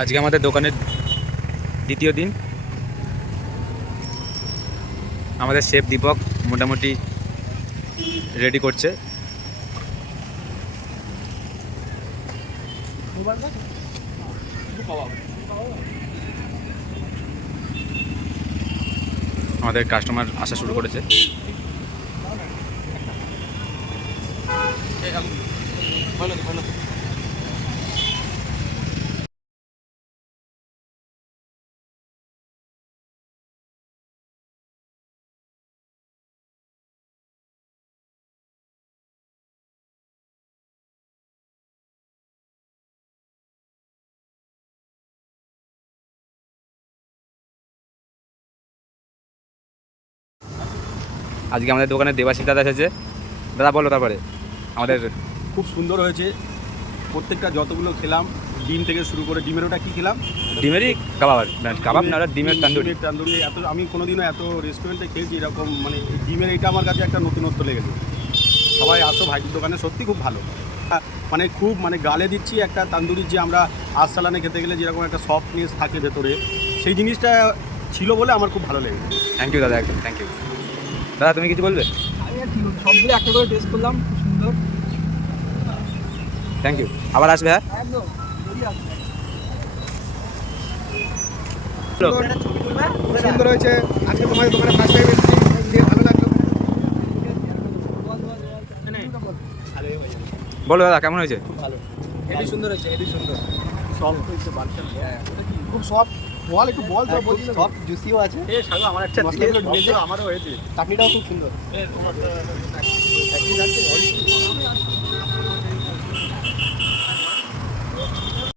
আজকে আমাদের দোকানের দ্বিতীয় দিন। আমাদের শেফ দীপক মোটামুটি রেডি করছে। আমাদের কাস্টমার আসা শুরু করেছে। আজকে আমাদের দোকানে দেবাশিস দাদা এসেছে। দাদা বলো তারপরে আমাদের। খুব সুন্দর হয়েছে। প্রত্যেকটা যতগুলো খেলাম, ডিম থেকে শুরু করে, ডিমের ওটা কী খেলাম, ডিমেরই কাবাব, কাবাব না, ডিমের তান্দুরি। তান্দুরি এত আমি কোনোদিনও এত রেস্টুরেন্টে খেয়েছি এরকম, মানে এই ডিমের এইটা আমার কাছে একটা নতুনত্ব লেগেছে। সবাই আসো ভাই, দোকানে সত্যি খুব ভালো, মানে খুব মানে গালে দিচ্ছি। একটা তান্দুরির যে আমরা আরসালানে খেতে গেলে যেরকম একটা সফটনেস থাকে ভেতরে, সেই জিনিসটা ছিল বলে আমার খুব ভালো লেগেছে। থ্যাংক ইউ দাদা, একদম থ্যাংক ইউ। দাদা তুমি কিছু বলবে? আমি আর কি বলবো, সবগুলো একটা করে টেস্ট করলাম, খুব সুন্দর। থ্যাংক ইউ, আবার আসবে। হ্যাঁ একদম সুন্দর হয়েছে। আজকে তোমাদের দোকানে ফার্স্ট টাইম এসেছি, দিয়ে ভালো লাগলো। বলো দাদা কেমন হয়েছে? খুব ভালো, হেভি সুন্দর হয়েছে, হেভি সুন্দর। সফট হয়েছে, বার্গার খুব সফট। বল একটু বল, তো বলছি সফট জুসিও আছে। আমার একটা মশলাগুলো ঢুকেছে। আমারও হয়েছে। চাটনিটাও খুব সুন্দর।